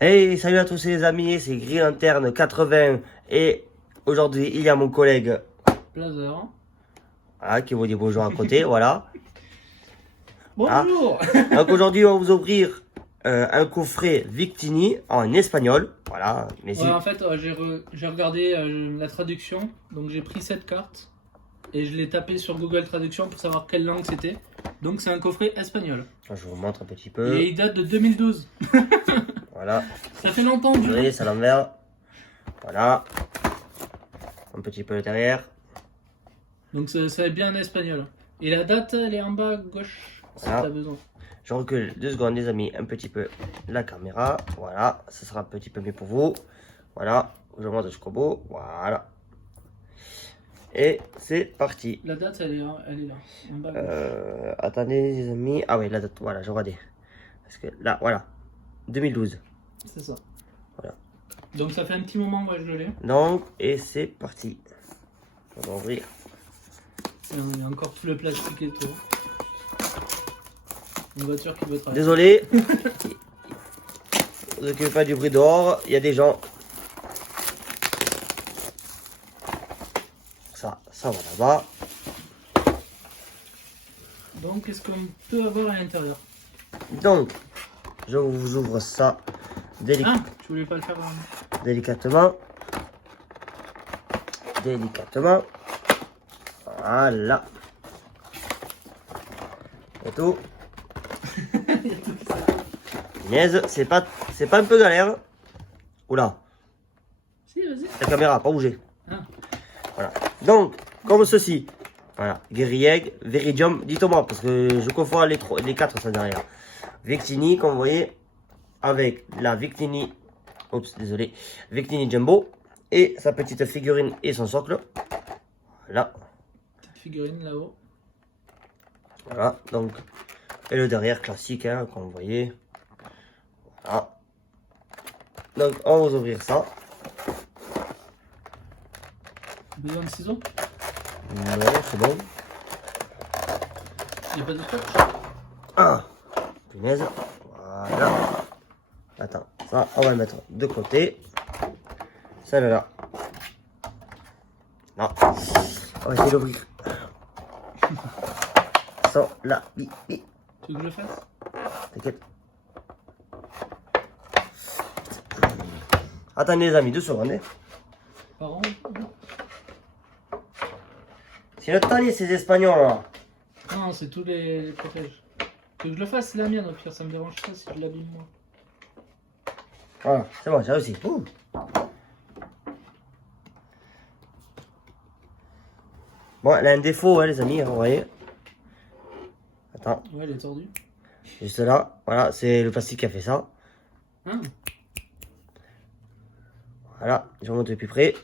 Hey, salut à tous les amis, c'est Gris Interne 80 et aujourd'hui il y a mon collègue Blazer. qui vous dit bonjour à côté, voilà. Bonjour. Donc aujourd'hui on va vous ouvrir un coffret Victini en espagnol, voilà. Mais Ouais, en fait, j'ai regardé la traduction, donc j'ai pris cette carte et je l'ai tapé sur Google Traduction pour savoir quelle langue c'était. Donc c'est un coffret espagnol. je vous montre un petit peu, Et il date de 2012. voilà. Ça fait longtemps du Vous coup. voyez, c'est à l'envers, voilà. Un petit peu derrière, Donc ça est bien en espagnol. Et la date, elle est en bas à gauche, si Voilà. t'as besoin. je recule 2 secondes les amis, un petit peu la caméra, voilà. Ça sera un petit peu mieux pour vous, voilà. Je monte jusqu'au bout, voilà. Et c'est parti. La date, elle est là, en bas à gauche. Attendez les amis. Ah oui, la date, voilà, je regardais. Parce que là, voilà. 2012. C'est ça. Voilà. Donc ça fait un petit moment que je l'ai. Donc, et c'est parti. On va ouvrir. Il y a encore tout le plastique et tout. Une voiture qui veut travailler. Désolé. Vous occupez pas du bruit dehors. Il y a des gens. Ça va là-bas. Donc qu'est-ce qu'on peut avoir à l'intérieur? Donc, je vous ouvre ça Ah, tu voulais pas le faire vraiment. délicatement. Délicatement. Voilà. Et tout. Punaise, c'est pas un peu galère. Oula, Si, vas-y. la caméra a pas bougé. Ah. Voilà. Donc, comme ceci. Voilà. Guerrieg, Veridium, dites-moi, parce que je confonds les quatre ça derrière. Victini, comme vous voyez, avec la Victini. Oups, désolé. Victini Jumbo. Et sa petite figurine et son socle. Voilà. Petite figurine là-haut. Voilà. Donc, et le derrière classique, hein, comme vous voyez. Voilà. Donc, on va vous ouvrir ça. Besoin de ciseaux? Non, c'est bon. Il n'y a pas de scotch? Ah, punaise. Voilà. Attends, ça, on va le mettre de côté. Celle-là. Non. On va essayer d'ouvrir. Ça, là, bi. Tu veux que je le fasse? T'inquiète. Attendez les amis, 2 secondes. Hein. Par an? C'est le talier, ces Espagnols là. Non, c'est tous les protèges. Tu veux que je le fasse? C'est la mienne au pire, ça me dérange pas si je l'abîme moi. Voilà, c'est bon, j'ai réussi. Ouh. Bon, elle a un défaut, hein, les amis, vous voyez. Attends, Ouais, elle est tordue. juste là. Voilà, c'est le plastique qui a fait ça. Ah, Voilà, je remonte de plus près.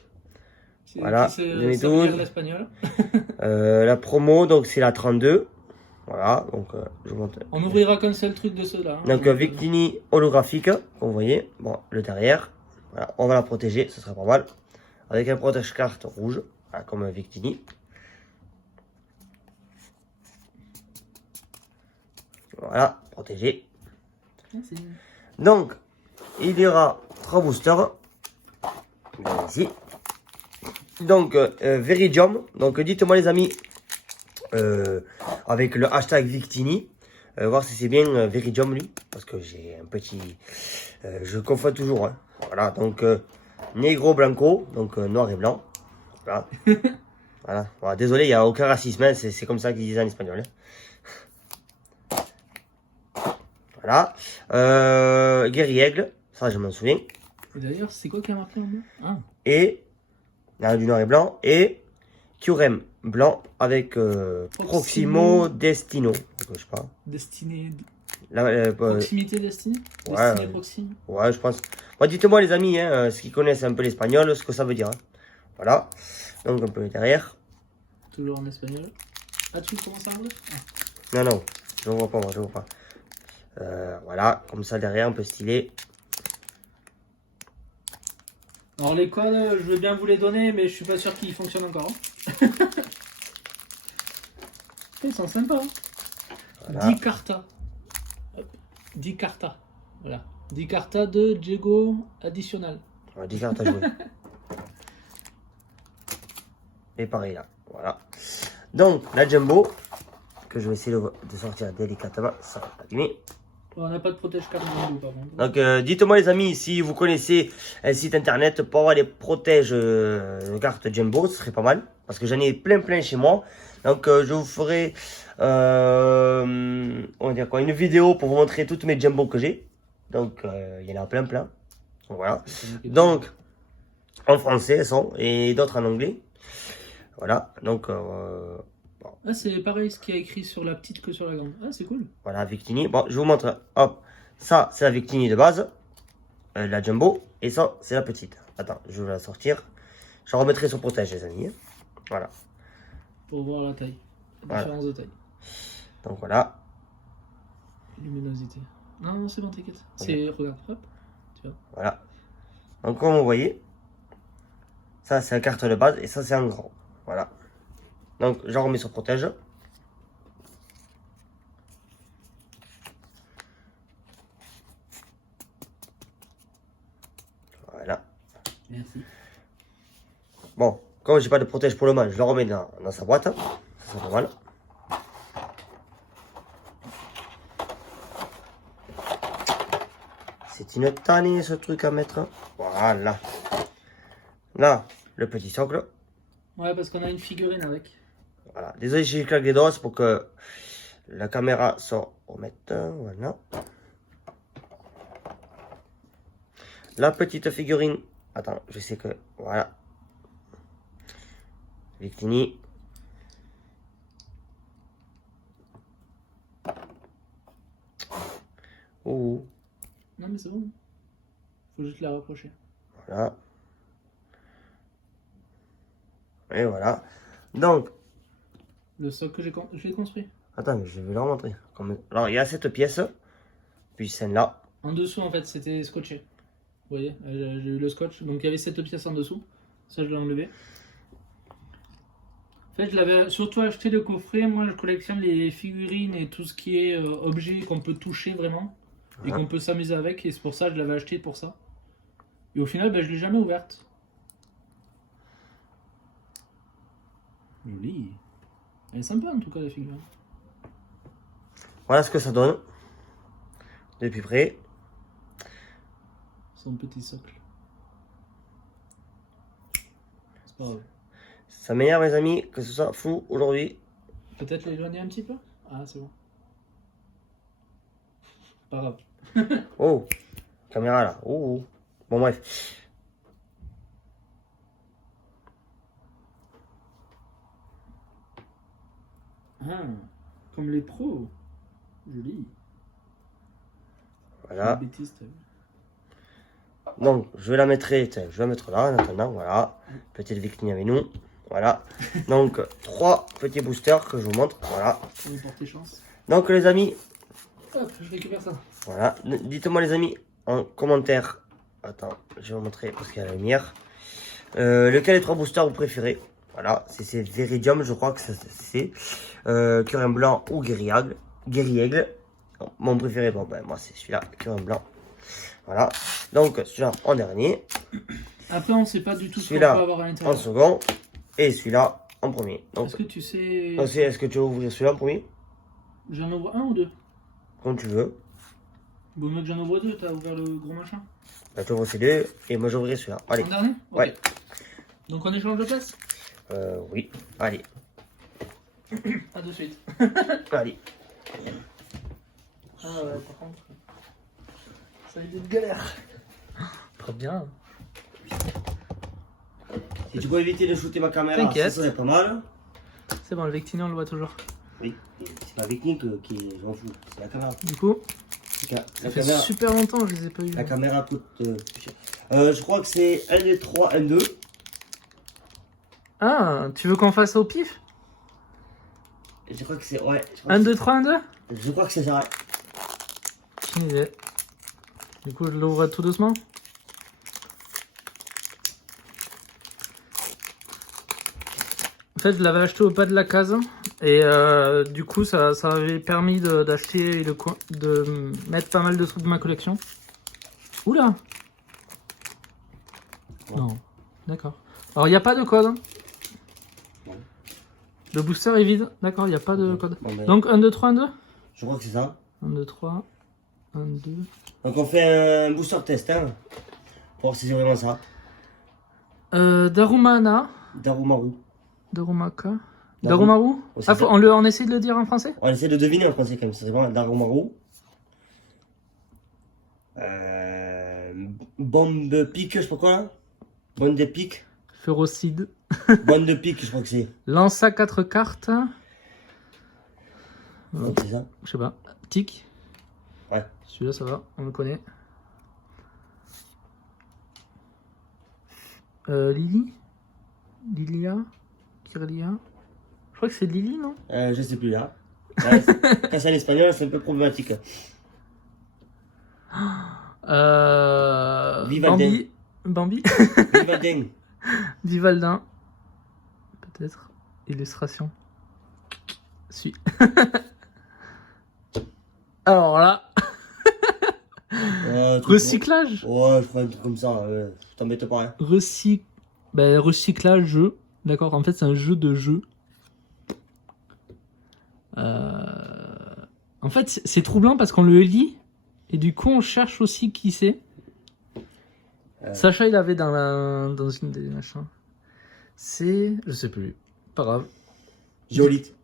c'est Voilà, qui se 2012. servir l'espagnol. La promo, donc c'est la 32. Voilà, donc je monte. On ouvrira qu'un seul truc de ceux-là. Hein. Donc Victini holographique, comme vous voyez. Bon, le derrière. Voilà, on va la protéger, ce sera pas mal. Avec un protège-carte rouge, voilà, comme un Victini. Voilà, protégé. Merci. Donc, il y aura 3 boosters. Bien ici. Donc, Veridium. Donc, dites-moi les amis, avec le hashtag Victini, voir si c'est bien Veridium lui. Parce que j'ai un petit... je confonds toujours. Hein. Voilà, donc, Negro Blanco, donc noir et blanc. Voilà. Voilà. Voilà. Désolé, il n'y a aucun racisme, hein. C'est comme ça qu'ils disent en espagnol. Hein. Voilà. Guerrier Aigle, ça je m'en souviens. Et d'ailleurs, c'est quoi qui a marqué en bas? Ah, Et, là, du noir et blanc. Et, Curem blanc avec Proximo Destino. Je sais pas. Destiné. Là, Proximité destinée? ouais, Destiné proxime? ouais, je pense. Moi, dites-moi les amis, hein, ceux qui connaissent un peu l'espagnol, ce que ça veut dire. Hein. Voilà. Donc un peu derrière. Toujours en espagnol. Ah, tu commences à regarder? Non, non, je ne vois pas, moi, je vois pas. Voilà, comme ça derrière, un peu stylé. Alors les codes, je veux bien vous les donner, mais je suis pas sûr qu'ils fonctionnent encore. Hein. Ils sont sympas. Hein. Voilà. 10 cartas. Hop. 10 cartas. Voilà. 10 cartes de Diego additionnel. Ouais, 10 cartes à jouer. Et pareil là, voilà. Donc la jumbo, que je vais essayer de sortir délicatement, ça va pas abîmer. On n'a pas de protège carte Jumbo par contre. Donc dites-moi les amis, si vous connaissez un site internet pour avoir les protèges cartes jumbo, ce serait pas mal. Parce que j'en ai plein chez moi. Donc je vous ferai on va dire quoi, une vidéo pour vous montrer toutes mes jumbo que j'ai. Donc il y en a plein. Donc, voilà. Donc en français elles sont et d'autres en anglais. Voilà. Donc bon. Ah, c'est pareil ce qu'il y a écrit sur la petite que sur la grande. Ah, c'est cool. Voilà, Victini. Bon, je vous montre. Hop, ça, c'est la Victini de base, la jumbo. Et ça, c'est la petite. Attends, je vais la sortir. Je la remettrai sur protège, les amis. Voilà. Pour voir la taille. La Voilà. différence de taille. Donc voilà. Luminosité. Non, c'est bon, t'inquiète. C'est, regarde, hop. Tu vois. Voilà. Donc, comme vous voyez, ça, c'est la carte de base. Et ça, c'est en grand. Voilà. Donc, je la remets sur protège. Voilà. Merci. Bon, comme j'ai pas de protège pour le moment, je le remets dans sa boîte. Ça, c'est pas mal. C'est une tannée ce truc à mettre. Voilà. Là, le petit socle. Ouais, parce qu'on a une figurine avec. Voilà. Désolé si je claque les doigts, c'est pour que la caméra se remette. Voilà. La petite figurine. Attends, je sais que. Voilà. Victini. Ouh. Non, mais c'est bon. Faut juste la rapprocher. Voilà. Et voilà. Donc, Le socle que j'ai construit. attends, mais je vais leur montrer. Alors, il y a cette pièce. Puis celle-là. En dessous, en fait, c'était scotché. Vous voyez, j'ai eu le scotch. Donc, il y avait cette pièce en dessous. Ça, je l'ai enlevé. En fait, je l'avais surtout acheté le coffret. Moi, je collectionne les figurines et tout ce qui est objet qu'on peut toucher vraiment. Et qu'on peut s'amuser avec. Et c'est pour ça que je l'avais acheté pour ça. Et au final, ben, je l'ai jamais ouverte. Jolie. Elle est sympa en tout cas, la figurine. Voilà ce que ça donne. Depuis près. Son petit socle. C'est pas grave. Ça m'énerve, mes amis, que ce soit fou aujourd'hui. Peut-être l'éloigner un petit peu. Ah, c'est bon. Pas grave. Oh, caméra là. Oh. Bon, bref. Ah, comme les pros. Joli. Voilà. Bêtise, t'as vu. Donc, je vais la mettre, tiens, je vais la mettre là en attendant. Voilà. Petite Victini avec nous. Voilà. Donc, 3 petits boosters que je vous montre. Voilà. Vous portez chance. Donc, les amis, Hop, je récupère ça. voilà. Dites-moi, les amis, en commentaire. Attends, je vais vous montrer parce qu'il y a la lumière. Lequel des 3 boosters vous préférez? Voilà, c'est Viridium, je crois que c'est Curin Blanc ou Guéri-Aigle. Mon préféré, bon, ben, moi c'est celui-là, Curin Blanc. Voilà, donc celui-là en dernier. Après, on sait pas du tout ce qu'on peut Celui-là avoir à en l'intérieur. second et celui-là en premier. Donc, Est-ce que tu sais. est-ce que tu veux ouvrir celui-là en premier? J'en ouvre un ou deux? Comme tu veux. Bon, mec, j'en ouvre deux, t'as ouvert le gros machin. Ben, tu ouvres ces deux et moi j'ouvrirai celui-là. Allez, En dernier? Ok. Ouais. Donc on échange de place? oui, allez, À de suite. allez. Ah ouais, par contre. Ça va être une galère. Très bien. Si tu peux éviter de shooter ma caméra, T'inquiète. ça serait pas mal. C'est bon, le Victini, on le voit toujours. Oui, c'est pas Victini qui j'en fous, c'est la caméra. Du coup, La ça fait caméra, super longtemps que je les ai pas eu. la caméra coûte plus cher. Je crois que c'est 1, 2, 3, 1, 2. Ah, tu veux qu'on fasse au pif? Je crois que c'est. Ouais. Je crois 1, que 2, 3, 1, 2? c'est- Je crois que c'est ça. Aucune idée. Du coup, je l'ouvre tout doucement. En fait, je l'avais acheté au pas de la case. Et du coup, ça avait permis d'acheter de mettre pas mal de trucs de ma collection. Oula. Bon. Non. D'accord. Alors, il n'y a pas de code. Hein. Ouais. Le booster est vide. D'accord, il n'y a pas de code. Bon, ben, Donc, 1, 2, 3, 1, 2. je crois que c'est ça. 1, 2, 3. 1, 2. Donc on fait un booster test, hein. Pour voir si c'est vraiment ça. Darumana. Darumaru. Darumaka. Daru- Darumaru. Oh, c'est Ah, ça. on essaie de le dire en français. On essaie de deviner en français quand même, c'est vraiment Darumaru. Bombe pique, je sais pas quoi. Bonne de pique. Férocide. Bonne de pique, je crois que c'est. Lance à 4 cartes. Donc c'est ça. Je sais pas. Tic. Ouais. Celui-là, ça va. On le connaît. Lily. Lilia. Kirlia. Je crois que c'est Lily, non? Je sais plus là. Ouais, quand c'est en espagnol, c'est un peu problématique. Vivaldin. Bambi. Vivaldin. Divaldin. Peut-être. Illustration. Suis. Alors là. Recyclage. Ouais, je ferai un truc comme ça. T'embête pas. Hein. Recyclage jeu. D'accord, en fait c'est un jeu de jeu. En fait c'est troublant parce qu'on le lit et du coup on cherche aussi qui c'est. Sacha il avait dans une des machins. C'est... Je sais plus. Pas grave. Géolite.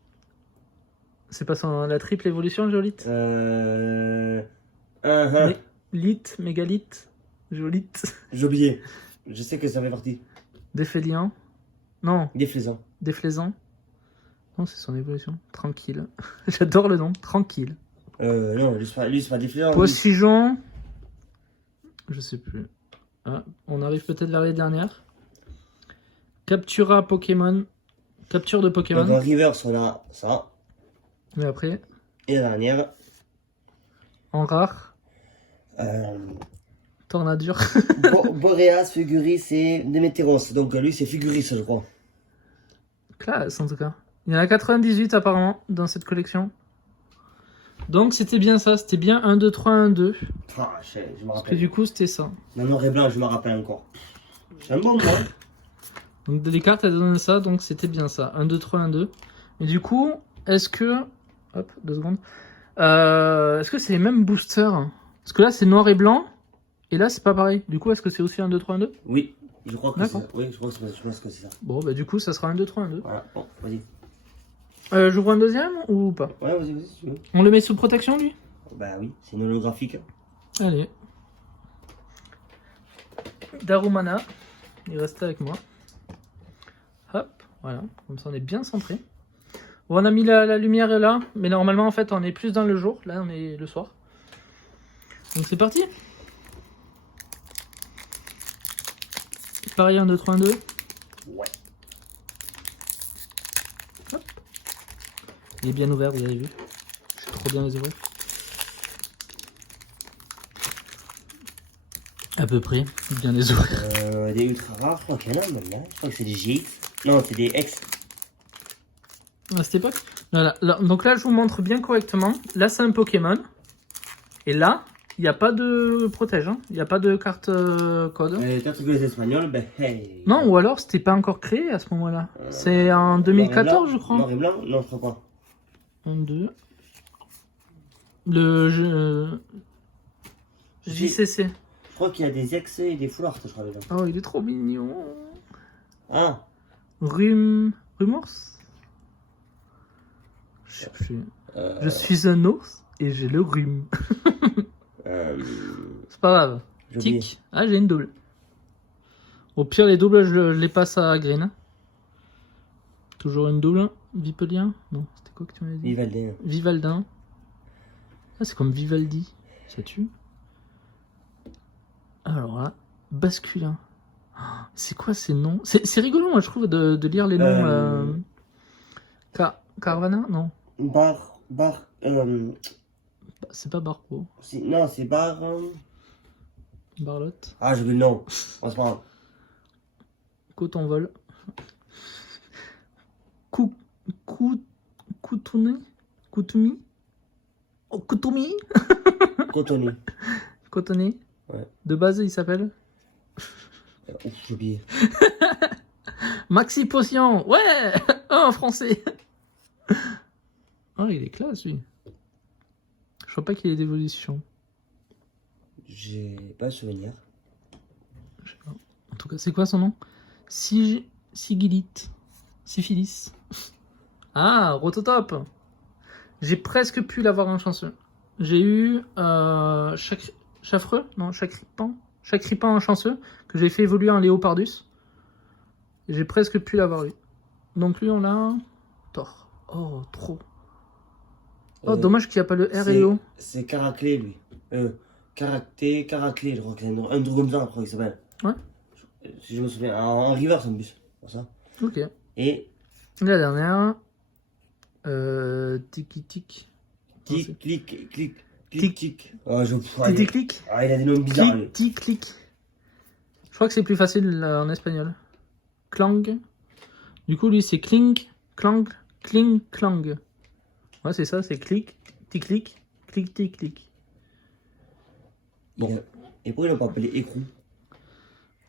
C'est pas la triple évolution Géolite. Lith, mégalith, Géolite. J'ai oublié. Je sais que ça fait partie. Déféliant. Non, Déflaisant. déflaisant. Non, c'est son évolution. Tranquille. J'adore le nom. Tranquille. Non, lui c'est pas déflaisant. Poisson. Je sais plus. Ah, on arrive peut-être vers les dernières. Captura Pokémon. Capture de Pokémon. Donc en reverse, on a ça. Mais après, Et la dernière. en rare, Euh, Tornadure. Boreas, Fuguris et Demeteros. Donc lui c'est Fuguris, je crois. Classe en tout cas. Il y en a 98 apparemment dans cette collection. Donc c'était bien ça. C'était bien 1, 2, 3, 1, 2. Ah, je me Parce que rappelle. du coup c'était ça. Le noir et blanc, je me rappelle encore. C'est un bon moi. Donc les cartes elles donnent ça. Donc c'était bien ça. 1, 2, 3, 1, 2. Et du coup, est-ce que... Hop, 2 secondes. Est-ce que c'est les mêmes boosters? Parce que là c'est noir et blanc. Et là c'est pas pareil. Du coup est-ce que c'est aussi 1, 2, 3, 1, 2? Oui, je crois que c'est ça. D'accord. Oui, je pense que c'est ça. Bon bah du coup ça sera 1, 2, 3, 1, 2. Voilà, bon, vas-y. J'ouvre un deuxième ou pas? Ouais, vas-y, si tu veux. On le met sous protection lui? Bah oui, c'est une holographique. Allez. Darumana. Il reste avec moi. Hop, voilà. Comme ça on est bien centré. Bon, on a mis la lumière là. Mais normalement en fait on est plus dans le jour. Là on est le soir. Donc c'est parti. Pareil 1, 2, 3, 1, 2. Ouais. Hop. Il est bien ouvert, vous avez vu. C'est trop bien les ouvrir. À peu près, bien les ouvrir. Des ultra rares, je crois qu'il y en a maintenant. Je crois que c'est des GX. Non, c'est des X. À cette époque. Voilà. Donc là, je vous montre bien correctement. Là, c'est un Pokémon. Et là, il n'y a pas de protège. Hein. Il n'y a pas de carte code. T'as truc les espagnols, ben hey. Non, ou alors c'était pas encore créé à ce moment-là. C'est en 2014, je crois. Noir et blanc? Non, je crois pas. 1, 2. Le jeu. JCC. Je crois qu'il y a des X et des foulards, je crois déjà. Oh, il est trop mignon. Ah, Rumors? Je sais plus. Je suis un ours et j'ai le rhume. C'est pas grave. j'ai oublié. Tic. Ah, j'ai une double. Au pire, les doubles, je les passe à Green. Toujours une double. Vipelien? Non, c'était quoi que tu m'avais dit? Vivaldin. Vivaldin. Ah, c'est comme Vivaldi. Ça tue. Alors là, Basculin. Ah, c'est quoi ces noms? C'est rigolo, moi, je trouve, de lire les noms. Carvana? Non. C'est pas Barbeau. Non, c'est Barlotte. Ah, j'ai oublié le nom. On se prend. Coton vol. Coutumi. Oh, Coutumi. Cotonné. Cotonné. Ouais. De base, il s'appelle Ouf, j'ai oublié. Maxi Potion. Ouais. En français. Oh, il est classe, lui. Je crois pas qu'il ait d'évolution. J'ai pas le souvenir. Je sais pas. En tout cas, c'est quoi son nom? Sigilite. Syphilis. Ah, Rototop. J'ai presque pu l'avoir en chanceux. J'ai eu Chaffreux, non, Chacripan en chanceux, que j'ai fait évoluer en Léopardus. J'ai presque pu l'avoir eu. Donc lui, on l'a... Thor. Oh, trop. Oh, dommage qu'il n'y a pas le R et le O. C'est Caraclé, lui. Caraclé, je crois que c'est un truc comme ça, je crois qu'il s'appelle. Ouais. Si je me souviens, en reverse en plus. Pour ça. Ok. Et. La dernière. Tiki tic. Tic, clic, clic, Tic. clic. Ah, Titi clic. Ah, il a des noms bizarres, lui. Clic, tic, clic. Je crois que c'est plus facile en espagnol. Clang. Du coup, lui, c'est clink, clang, cling, clang. Ouais, c'est ça, c'est clic, tic, clic, clic, tic, clic. Bon. Et pourquoi ils l'ont pas appelé écrou?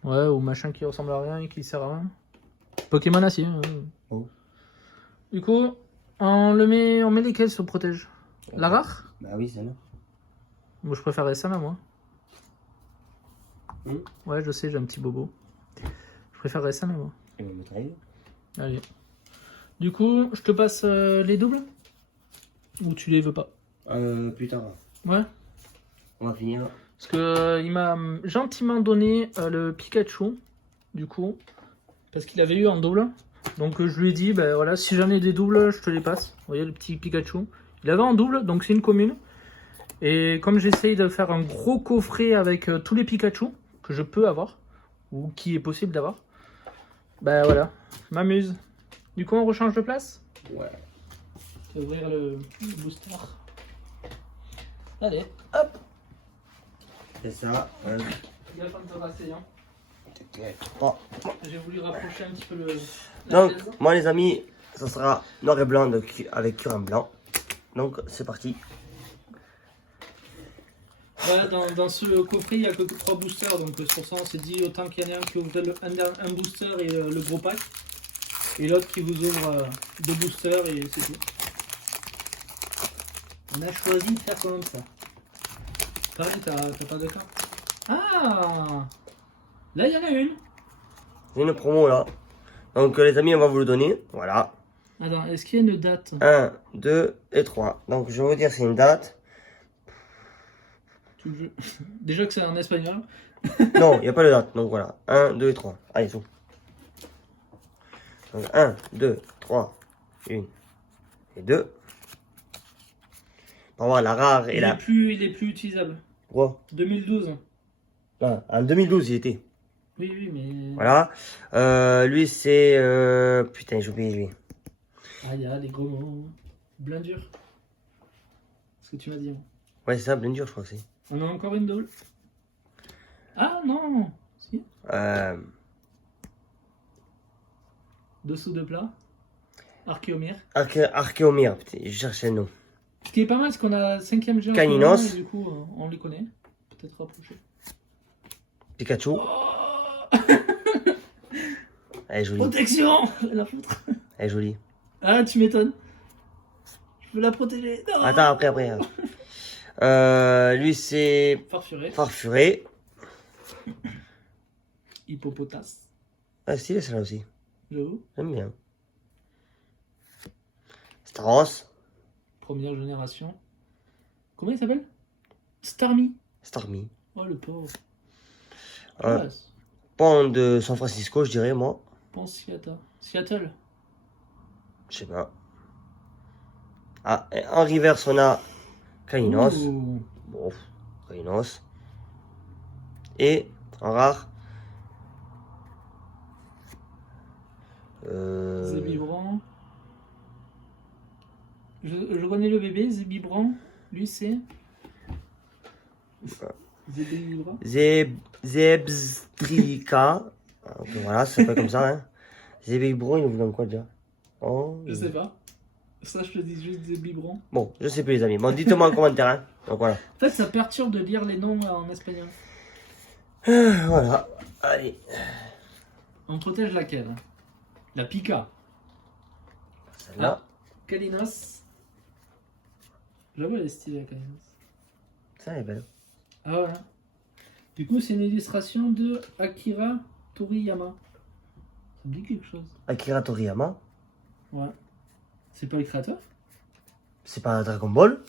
Ouais, ou machin qui ressemble à rien et qui sert à rien. Pokémon acier. Oh. Du coup, on met lesquels se protège? La rare? Bah oui, c'est là. Moi, je préférerais ça là, moi. Hmm. Ouais, je sais, j'ai un petit bobo. Je préférerais ça là, moi. Et on va mettre ailleurs. Allez. Du coup, je te passe les doubles? Ou tu les veux pas? Plus tard. Ouais. On va finir. Parce que il m'a gentiment donné le Pikachu, du coup, parce qu'il avait eu en double. Donc je lui ai dit, ben voilà, si j'en ai des doubles, je te les passe. Vous voyez le petit Pikachu. Il avait en double, donc c'est une commune. Et comme j'essaye de faire un gros coffret avec tous les Pikachu que je peux avoir, ou qui est possible d'avoir, ben voilà, je m'amuse. Du coup, on rechange de place? Ouais. Je vais ouvrir le booster. Allez, hop. C'est ça. Il va falloir te rasser, hein. Oh. J'ai voulu rapprocher un petit peu la Donc, chaise. moi les amis, ça sera noir et blanc avec cuir en blanc. Donc, c'est parti. Voilà, dans ce coffret, il n'y a que 3 boosters, donc c'est pour ça on s'est dit autant qu'il y en ait un qui ouvre un booster et le gros pack, et l'autre qui vous ouvre 2 boosters et c'est tout. On a choisi de faire comme ça. Pareil, t'as pas de carte? Ah! Là, il y en a une. C'est une promo là. Donc, les amis, on va vous le donner. Voilà. Attends, est-ce qu'il y a une date? 1, 2 et 3. Donc, je vais vous dire, c'est une date. Déjà que c'est en espagnol. Non, il n'y a pas de date. Donc, voilà. 1, 2 et 3. Allez, tout. Donc, 1, 2, 3, 1 et 2. Pour voir la rare et Il la. est plus utilisable. Quoi? 2012. Ah, en 2012, il était. Oui, oui, mais. Voilà. Lui, c'est. Putain, j'ai oublié lui. Ah, il y a les gros mots. Blindur. Ce que tu m'as dit. Ouais, c'est ça, Blindur, je crois que c'est. On a encore une double. Ah non. Si. Dessous de plat. Archéomir. Archéomir, putain, je cherchais le nom. Ce qui est pas mal, c'est qu'on a 5ème géant. Caninos. Et du coup, on les connaît. Peut-être rapprocher. Pikachu. Oh. Elle est jolie. Protection. La foutre. Elle est jolie. Ah, tu m'étonnes. Je veux la protéger. Non. Attends, après. Lui, c'est. Farfuré. Farfuré. Hippopotas. Ah, stylé, celle-là aussi. J'avoue. J'aime bien. Staros. Première génération. Comment il s'appelle? Starmie. Starmie. Oh, le pauvre. Pont de San Francisco, je dirais, moi. Pense Seattle. Seattle. Je sais pas. Ah, et en reverse, on a Caninos. Ouh. Bon, Caninos. Et en rare. Zébibran. Je connais le bébé, Zébibran. Lui, c'est. Zébibran. Zebstrika. Donc, voilà, ça s'appelle comme ça. Hein. Zébibron, il nous donne quoi déjà? Oh, Je sais pas. Ça, je te dis juste Zébibran. Bon, je sais plus, les amis. Bon, dites-moi en commentaire. Hein. Donc voilà. En fait, ça perturbe de lire les noms en espagnol. Voilà. Allez. On protège laquelle? La Pika. Celle-là. Kalinos. J'avoue, elle est stylée, la Kalinos. Ça, elle est belle. Ah, voilà. Du coup, c'est une illustration de Akira Toriyama. Ça me dit quelque chose. Akira Toriyama. Ouais. C'est pas le créateur? C'est pas Dragon Ball.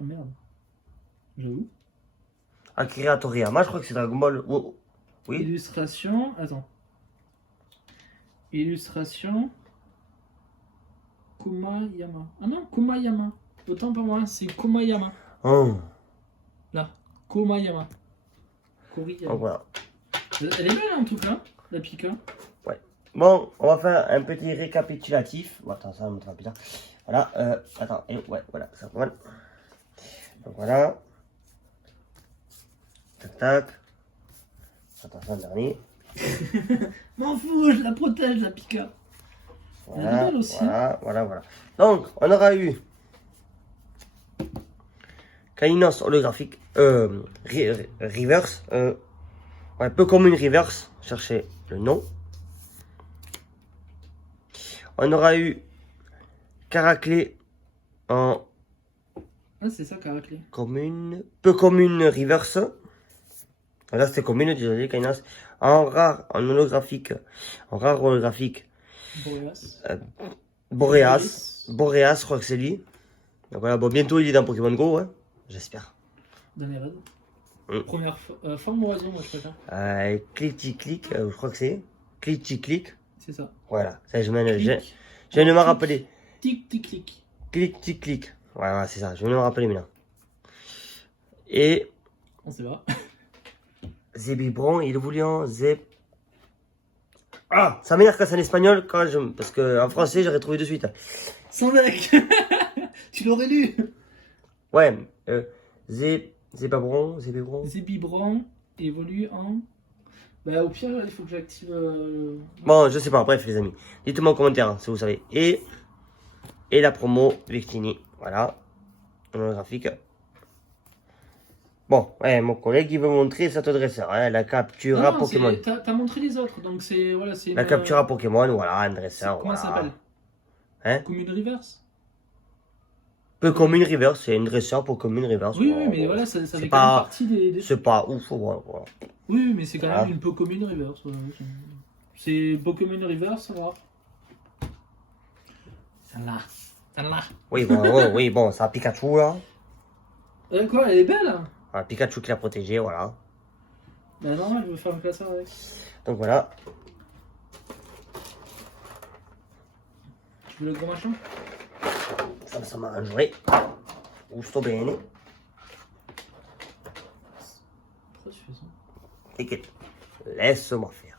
Oh merde. J'avoue. Akira Toriyama, je crois que c'est Dragon Ball. Oh, oui. Illustration. Attends. Illustration. Kumayama. Ah non, Kumayama. Autant pour moi, c'est Kumayama. Oh. Là. Kumayama. Koriyama. Donc voilà. Elle est belle en tout cas, la Pika. Bon, on va faire un petit récapitulatif. Bon, attends, ça va me mettre plus tard. Voilà, attends, et ouais, voilà, ça va. Donc voilà. Tac, tac. Attention, le dernier. M'en fous, je la protège, la Pika. Elle est Voilà, belle aussi. voilà. Donc, on aura eu Kalinos holographique, reverse, ouais, peu commune reverse, cherchez le nom. On aura eu Caraclé en Ah, c'est ça, Caraclé. commune, peu commune reverse. Là, c'était commune, désolé, Kalinos. En rare, en holographique, en rare holographique, Boreas. Boreas, je crois que c'est lui. Donc voilà, bon, bientôt il est dans Pokémon Go, hein, j'espère. Dans les raids. Première forme oiseau, moi je préfère. Click, je crois que c'est. Click. C'est ça. Voilà, ça je viens de Clic. me rappeler. Tic, tic, clic. Click. Voilà, c'est ça, je viens de me rappeler maintenant. Et On sait pas. Zébibron, il est voulu en Zeb. Ah, ça m'énerve quand c'est en espagnol, parce qu'en français j'aurais trouvé de suite. Sans mec. Tu l'aurais lu. Ouais, Zébibron. Zébibron évolue en. Bah, au pire, il faut que j'active. Bon, je sais pas, bref, les amis. Dites-moi en commentaire hein, si vous savez. Et la promo Victini. Voilà. Graphique. Bon, ouais, mon collègue il veut montrer cet dresseur. Hein, la capture à Pokémon. T'as montré les autres, donc c'est. Voilà, c'est. La capture à Pokémon, voilà, un dresseur. Comment ça s'appelle? Hein? Commune Reverse. Peu commune reverse, c'est une dresseur pour commune reverse. Oui, mais voilà, ça fait quand même pas, partie des. C'est pas ouf, voilà. Oui, mais c'est quand même une Pokémon Reverse. Voilà. C'est Pokémon Reverse, ça va. Celle-là. Oui, bon, ça a Pikachu là. Quoi, elle est belle hein. Voilà, Pikachu qui l'a protégé, voilà. Bah non, je veux faire un classeur avec. Donc voilà. Tu veux le gros machin? Ça m'arrangerait. Gusto bene. Pourquoi tu fais ça? T'inquiète. Laisse-moi faire.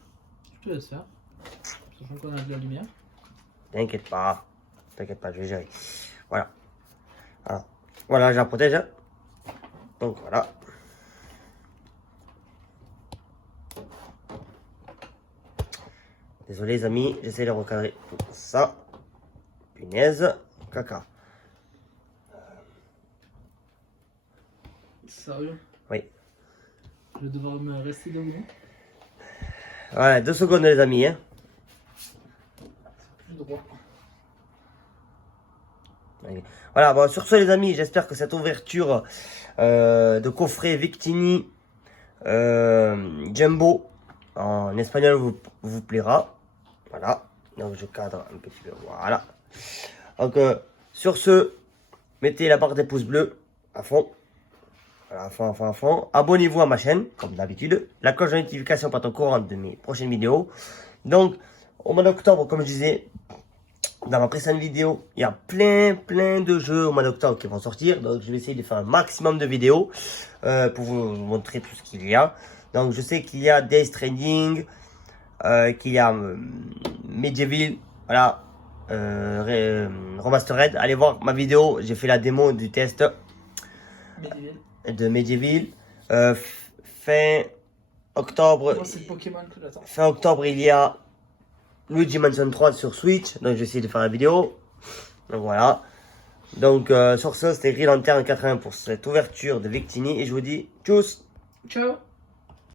Je te laisse faire. Sachant qu'on a de la lumière. T'inquiète pas, je vais gérer. Voilà. Alors, voilà, je la protège. Hein. Donc voilà. Désolé les amis, j'essaie de recadrer tout ça. Punaise, caca. Sérieux? Oui. Je vais devoir me rester debout. Ouais, 2 secondes les amis. Hein. Plus droit. Voilà, bon, sur ce les amis, j'espère que cette ouverture de coffret Victini Jumbo en espagnol vous plaira. Voilà, donc je cadre un petit peu, voilà. Donc sur ce, mettez la barre des pouces bleus à fond. Voilà, à fond. Abonnez-vous à ma chaîne, comme d'habitude. La cloche de notification pour être au courant de mes prochaines vidéos. Donc, au mois d'octobre, comme je disais, dans ma précédente vidéo, il y a plein de jeux au mois d'octobre qui vont sortir. Donc, je vais essayer de faire un maximum de vidéos pour vous montrer tout ce qu'il y a. Donc, je sais qu'il y a Death Stranding, qu'il y a Medieval, voilà, Remastered. Allez voir ma vidéo, j'ai fait la démo du test de Medieval. Fin octobre, Moi, c'est Pokémon que j'attends. fin octobre, il y a Luigi Mansion 3 sur Switch, donc je vais essayer de faire la vidéo. Donc voilà. Donc sur ce, c'était Green Lantern 80 pour cette ouverture de Victini et je vous dis tchuss. Ciao.